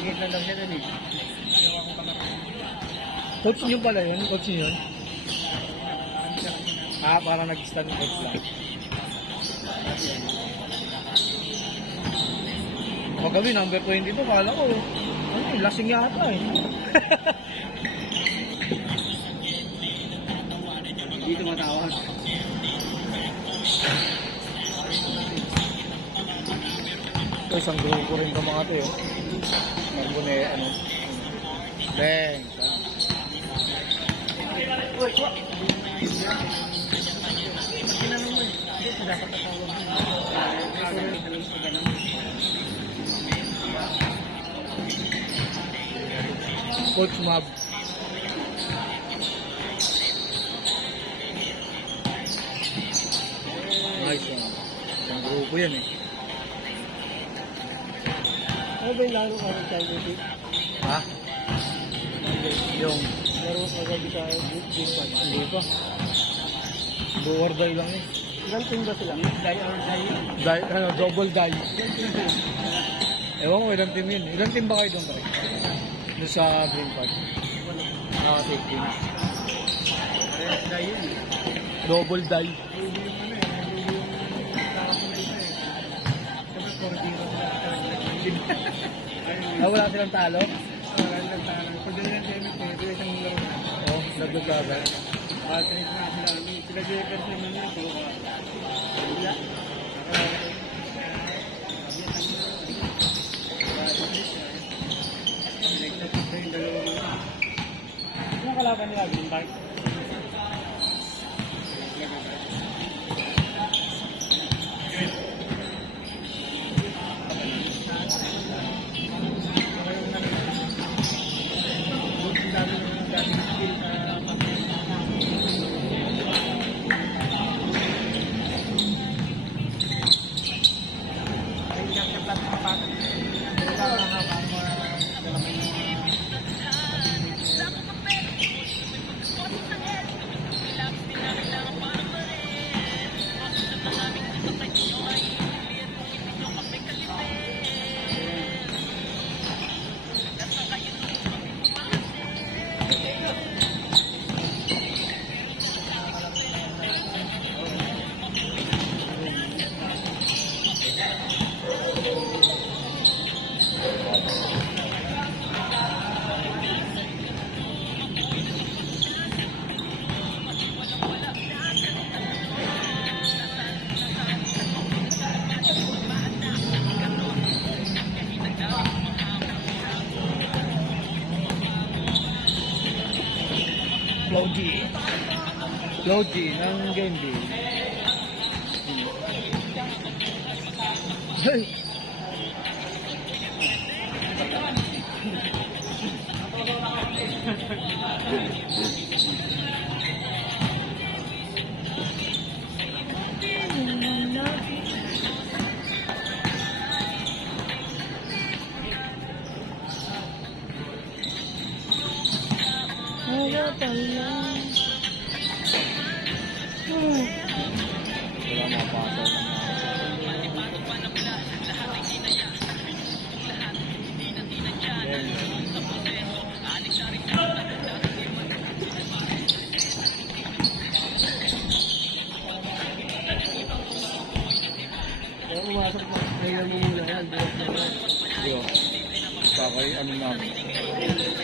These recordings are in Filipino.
Nag-gate lang daw siya dun eh. Ayaw akong kamera. Coach nyo pala yun? Coach nyo yun? Parang nag-stand coach lang. Paggabi, number 22, kala ko. Ano yun, lasing yata eh. Hindi tumatawag. Ito, isang grupo rin ka mga ito eh. Ang ano. Bang! Uy, kuha! Ginanong mo eh. Hindi, dapat tatawag mo. Coach Mab. Nice one. Isang grupo yan eh. Ano ba yung laro ka ng championship? Ha? Yung Laro ka gabi sa game park. hindi pa. Do or die lang eh. Ilang team ba sila? Die or die. Die, ano, double die. Ewan ko ilang team yun. Ilang team ba kayo doon pare? Doon sa Green Park. Nakaka-take teams. Parehas die yun eh. Double die. Ruby yung ano eh. Ruby yung nakapunti na eh. Tapos 40 ko na. Ah, wala silang talo? Wala lang tayo. Pag ganyan kayo may pwede isang laro na. Oo, nagdagdaga. Trace na sila. Sila Jeffers naman yun. Puro ka. Wala. Anong kalaban nila? Green Park? Logi ng Game Day. Hey! Wala mapasok. Kaya pumasok mo. Kaya mo muna yan. Yo. Sakay, ano namin?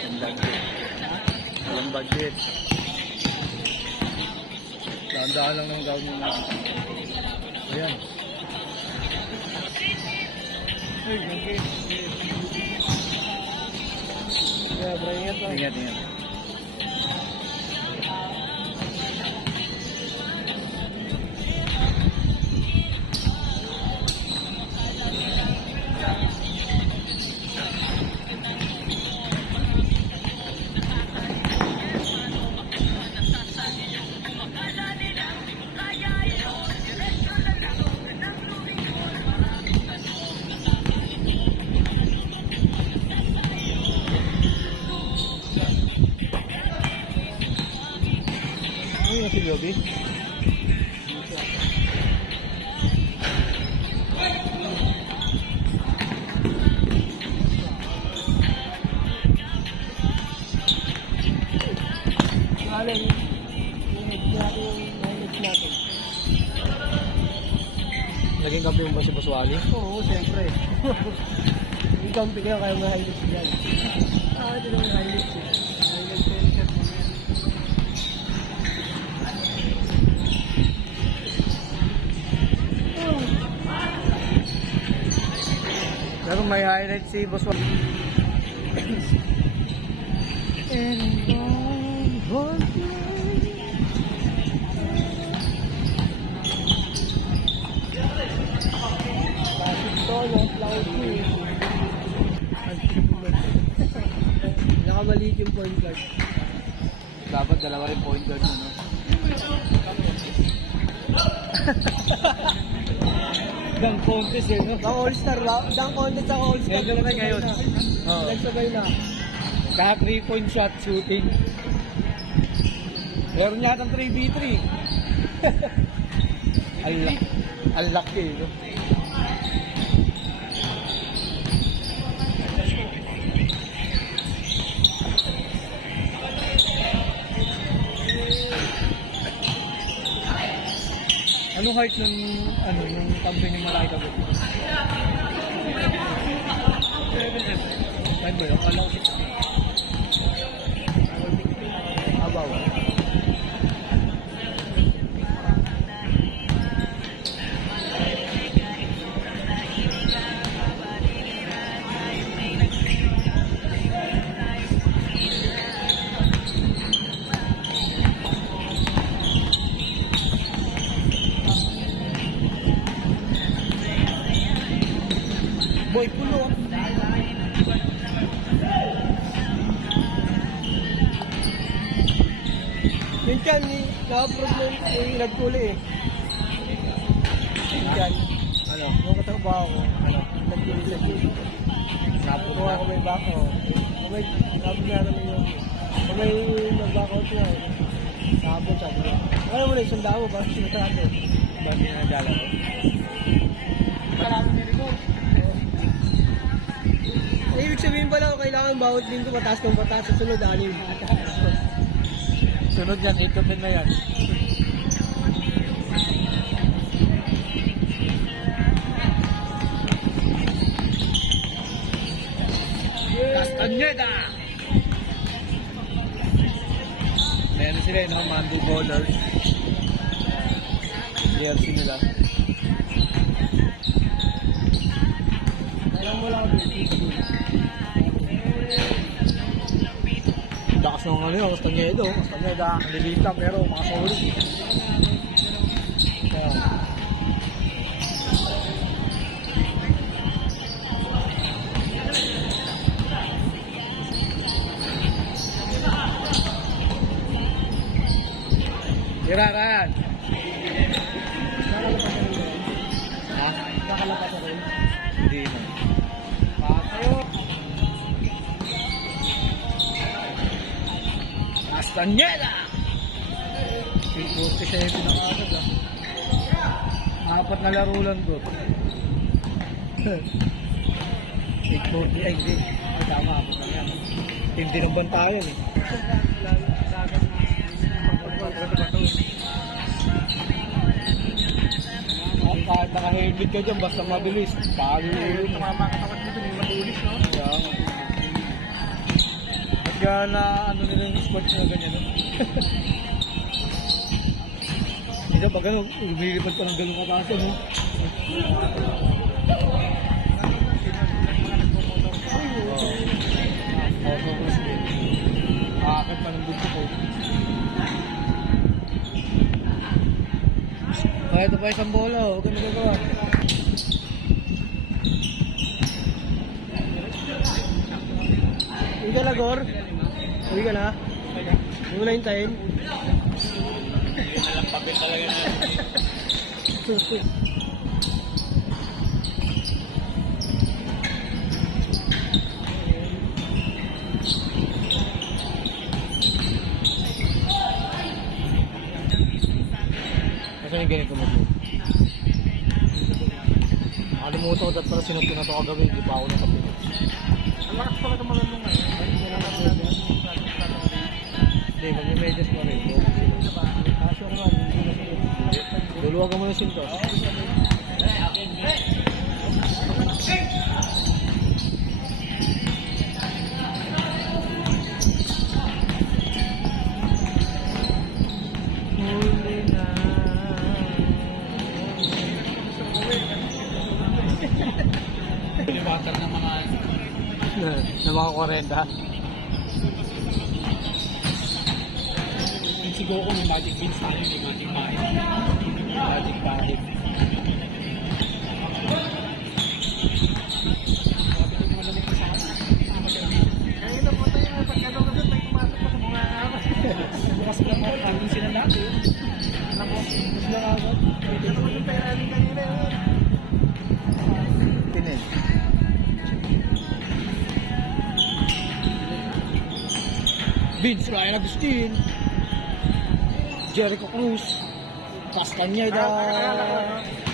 Ang budget. Walang budget. Daan-daan lang ng gawin namin. Ayan. Ay, okay. Kaya, bro, ingat lang. Ingat, ingat. Ano yung si Yobi? Boss Wally? Oo, siyempre. Ikaw ang bigyan kayo ng highlights dyan. Ito naman highlights eh. Highlights sensor mo yan. Pero may highlight si Boss Wally. Ito, yung cloudy. Nakamaliit yung point guard. Dapat dalawa rin point guard mo, no? Dang contest eh, no? Ang all-star lang. Dang contest ako all-star. Yan naman ngayon. Oo. Nagsabay na. Lahat 3-point shot shooting. Meron yata 3v3. Ang laki, no? Anong height ng yung kampi ni Malaki Kabut? 5 ba yun? Akala ko 6. Abaw. Boy, pulo. Minsan, naka-problem yung nagkuli eh. Minsan, nung katrabaho ko, nagkuli. Napuno ako may bako. May, sabi nga naman yun. Kung may nag-backout niya, sabon sabi niya. Kaya mo na isang damo, parang sinasabi. Dami na nagdala ko. Marami na rin ko. Ibig sabihin pala, kailangan bawat linggo mataas kung mataas sa sunod, anim. Sunod yan, 8 to 10 na yan. Castañeda! Meron sila yun, no? Mando Ballers. jersey nila. Alam mo lang ako dito. Lakas ng ano yun, Castañeda, nilita pero mga solid. Kaya, Iraran. Ha? Nakalapas ako rin. Hindi na. Pakayo. Castañeda! 340 siya yung pinakagad ah. Apat na laro lang doon. 840, ay hindi. Ay tama, apat lang yan. Hindi ng bantayan eh. Kahit naka-helmet ka dyan, basta mabilis. Palo yun. Tumamakatapat dito, may matulis, no? Kaya nga. At kaya na ano nila yung squad na ganyan. No? Isa pag ano, lumilipad pa ng galong kataas. No? Autocross din. Akit pa ng bunso ko. Kaya ito pa isang bola, huwag ka nagagawa. Uwi ka na, Gor? Uwi ka na? Hindi mo na hintayin? Alam papel talaga na. Kasi yung ganito mo po. Nakalimutan ko dahil pala sinuto na ito kagabi, hindi pa ako nakapit. Ang lakas pala ng mga nung ngayon. Hindi, mag-medyas mo rin. Kaso naman, hindi na sila. Duluwag ka mo yung sintos. Huli na. Piliwater ng mga Na mga 40. siguro kung may magic beans tayo, may magic bahid. Magic bahid. Kanina po tayo, pagkano ko doon, may pumasok pa sa mga amas. Bukas na mo, kami sila natin. Alam mo, mas nakakot. Ito naman yung pera rin kanina yun. Pinil. Vince Ryan Agustin. Jericho Cruz. Castañeda.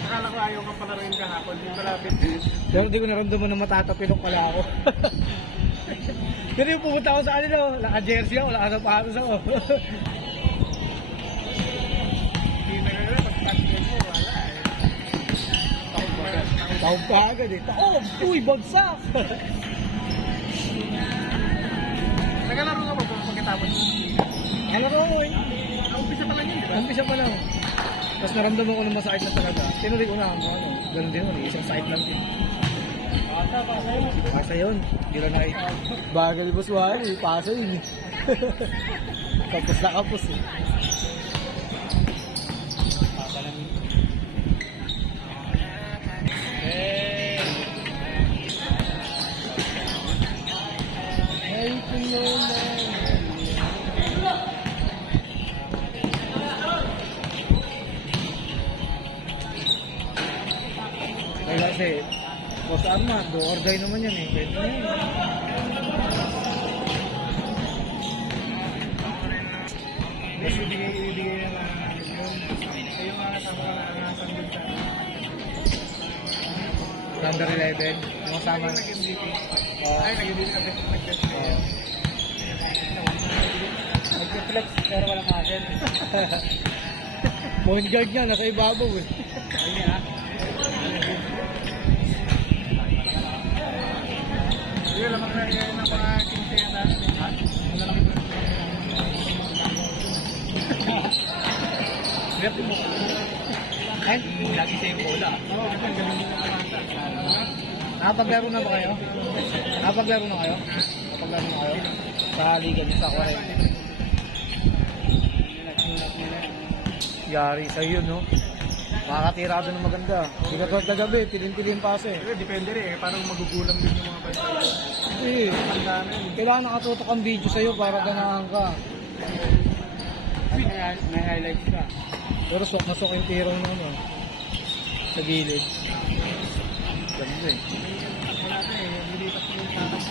Akala ko ayaw ka pala rin kahapon, yung malapit. Pero hindi ko naramdaman na matatapilok pala ako. Pero yung pumunta ako sa ano, naka-jersey ako, naka-sapatos ako. Hindi na nga, pagkakit mo, wala eh. Tawag pa agad eh. Taob! Uy, bagsak! Nagalaro nga ba kung pagkatapos mo? Ano ko eh? Umpisa pa lang yun, di ba? Umpisa pa lang. Tapos naramdaman ko na masakit na talaga. Tinuloy ko na ako. Ano, ganun din yun. Isang side lang din. Pasa yun. Hindi lang na bagal boss wali. Pasa yun eh. Kapos na kapos eh. Ay, ay kasi, Boss Arma, do or die naman yan eh. Pwede na yan. Yes, ibigay na lang yun. Yung mga tama na nasa doon sa Number 11, yung kasama. nag-MVP. Oo. Ay, nag-MVP na best. Oo. Nag-flex pero walang muscle. Point guard niya, nasa ibabaw eh. Ayun nga. Yun, lamang na rin ng mga kinusaya natin. Malalaki ba? Rep mo. Ay, Lagi sa'yo bola. Oo, kasi ganun din ang mata. nakapaglaro na ba kayo? Nakapaglaro na kayo? Nakapaglaro na kayo? Sa liga niyo sa Korea. Yari sa iyo, no? Makakatirado ng maganda. Hindi ka tulad na gabi, pilin-pilin pase. Pero depende rin eh, parang magugulang din yung mga bata. Eh, Tanda na yun. kailangan nakatutok ang video sa'yo para ganahan ka. May highlights ka. Pero swak na swak yung tiro ng ano. Sa gilid. Ganda eh. Wala na eh, nilipas mo yung tatas.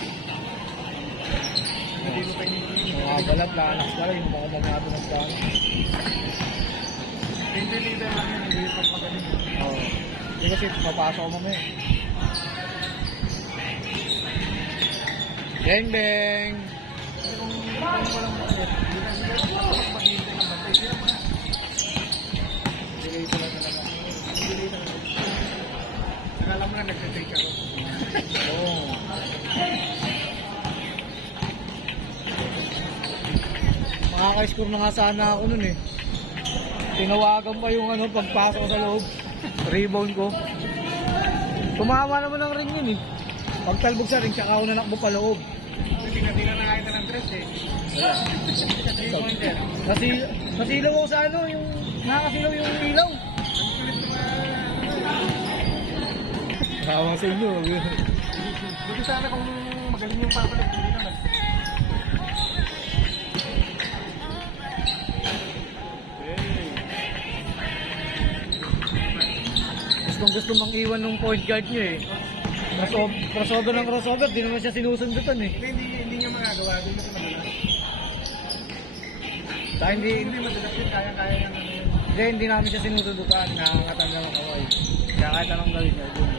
Hindi mo pa Mga balat, lanas ka rin. Mga mamado ng dami. Hindi leader lang yun, nilipas pa ganun. Oo. Hindi kasi papasok ko mamaya. Bang bang! Kasi kung walang mga hindi na maghihintay ng bantay. Sila mo na. Delay ko lang talaga. Delay lang. Akala mo na nagtitake ako. Oo. Makaka-score na nga sana ako nun eh. Tinawagan pa yung ano, pagpasok ko sa loob. Rebound ko. Tumama naman ang ring yun eh. Pagtalbog sa ring, tsaka ako nanakbo pa loob. Hindi na nakakita ng dress eh. Kasi yung pointer. Nasilaw ako sa ano, yung nakakasilaw yung ilaw. Ang kulit na Tawang sa inyo. buti sana kung magaling yung papalit. Hindi naman. Gusto mang iwan ng point guard niya eh. Crossover ng crossover, di naman siya sinusundutan eh. Hindi niya magagawa. Hindi mo madalas. Dahil hindi, Hindi madalas yun. Kaya yan. hindi namin siya sinusundutan, nakakatan lang ako eh. Kaya kahit anong gawin niya, yun.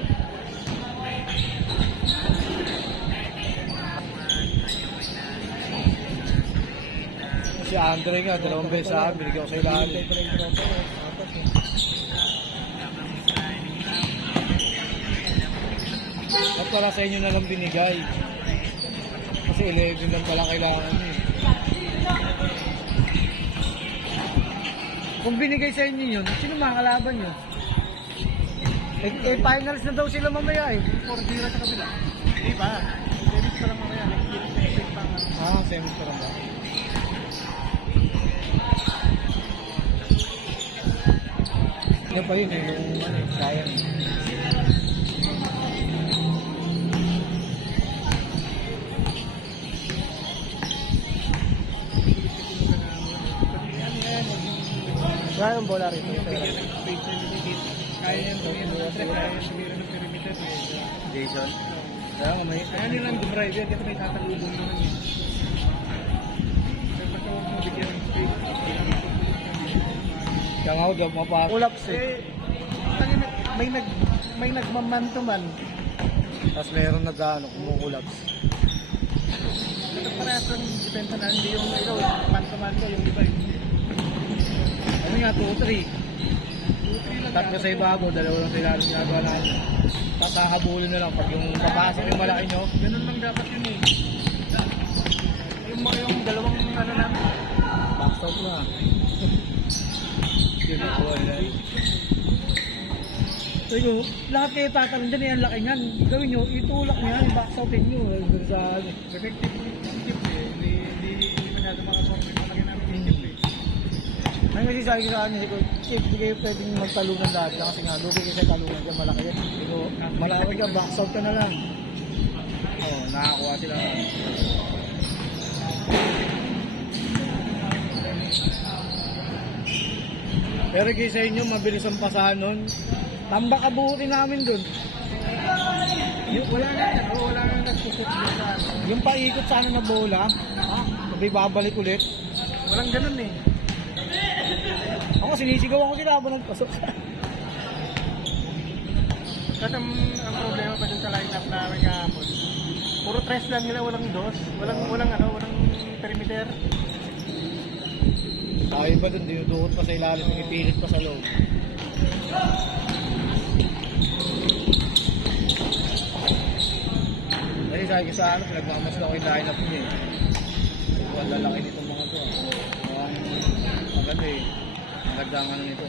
Si Andre nga, 2 beses sa akin, binigyan ko sa ilalim. Ba't pala sa inyo na lang binigay? Kasi 11 lang pala kailangan nyo eh. Kung binigay sa inyo yun, sino makakalaban nyo? Finals na daw sila mamaya eh. 4-0 sa kabila. Di ba? Series pa lang mamaya. Next pa nga. Semis pa lang ba? Yan pa yun eh, yung ano, sayang. Kaya yung bola rito. Kaya yan tumira ng perimeter. Jason. Kaya nga may... Kaya nilang drive yan kasi may tatalubong naman yun. Pero pagka huwag mo bigyan ng space. Kaya nga ako, mapapag... Ulaps eh. May nagmaman to man. Tapos meron nag-ano, kumukulaps. Ito parehas ang depensa na hindi yung ikaw, man to man ka, yung iba eh. Ano nga, 2-3. Tatlo sa ibabaw, dalawa lang sa ilalim ginagawa natin. Tapos hahabulin na lang pag yung papasok yung malaki nyo. Ganun lang dapat yun eh. Yung dalawang ano namin. Box out na. Yun po, ano. So yun, lahat kayo tatanong dyan, yung laki nyan. Gawin nyo, itulak nyo yan, box outin nyo. Sa ano. Effective tip eh. Hindi masyado mga software malaki namin tip eh. Ngayon kasi sabi ko sa kanya, ko, Chief, hindi kayo pwedeng magtalunan dati kasi nga, lugi kayo sa talunan dyan, malaki yan. Ito, malaki ka, box out ka na lang. Oo, nakakuha sila. Pero kayo sa inyo, mabilis ang pasahan nun. Tambak abutin namin dun. Wala na nagsusot sa ano. Yung paikot sana na bola, sabi babalik ulit. Walang ganun eh. Ako sinisigaw ako sila habang nagpasok. Kasi ang problema pa dun sa lineup namin kahapon. Puro tres lang nila, walang dos. Walang perimeter. Tayo ba dun, dinudukot pa sa ilalim, pinipilit pa sa loob. Kasi sabi ko sa ano, pinagmamas na ako yung line-up niya eh. Ang lalaki nitong mga to. Maganda eh. Maganda ang ano nito.